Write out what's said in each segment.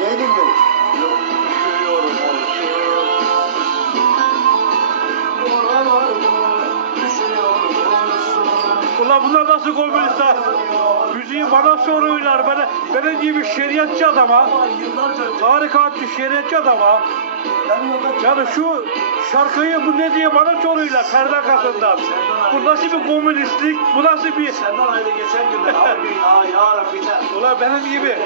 Neydim ben? Yok, düşüyorum oluşuyor. Ulan bunlar nasıl komünistler? Müziği bana soruyorlar. Bana, bana gibi şeriatçı adama. Tarikatçı şeriatçı adama. Yani şu Şarkıyı bu ne diye bana soruyla Serdar Kasım'dan. Bu nasıl bir komünistlik? Bu nasıl bir... Serdar ayrı geçen günler. Abi ya, ya Rabbi. Ulan benim gibi.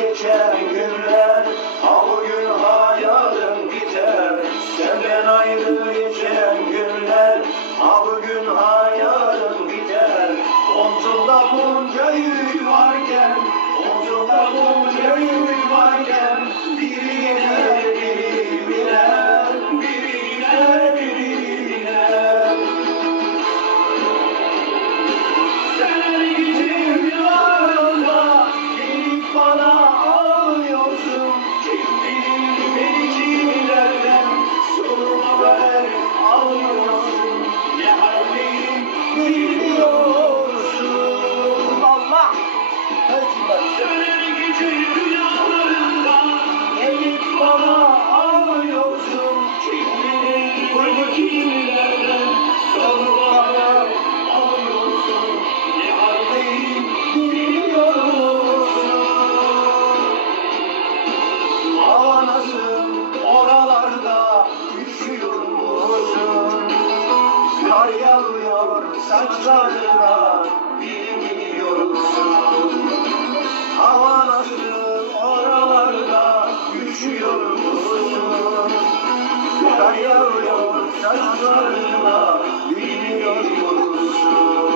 Geçen günler. Ha bugün hayalim biter. Senden ayrı geçen günler. Ha bugün hayalim biter. Omzumda bunca yük varken. Omzumda bunca yük varken. yorgunum Karayağıyor saçlarına Biliyor musun?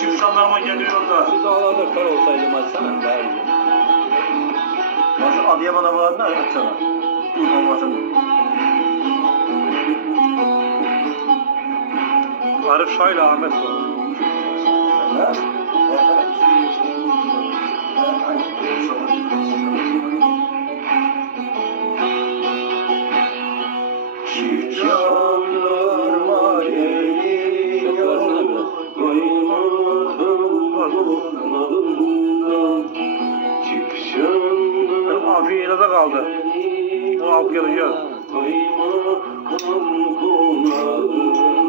Çift jandarma geliyor da. Şu dağlarda kar olsaydı açsana daha iyi. Nasıl Adıyaman'a bağlanlar evet sana. Dur olmasın. Arif Şah'la Ahmet var. Ha? Anladım bundan çıkışından Afiye'de de kaldı. Bunu alkışlayacağız. Kayma kan konağı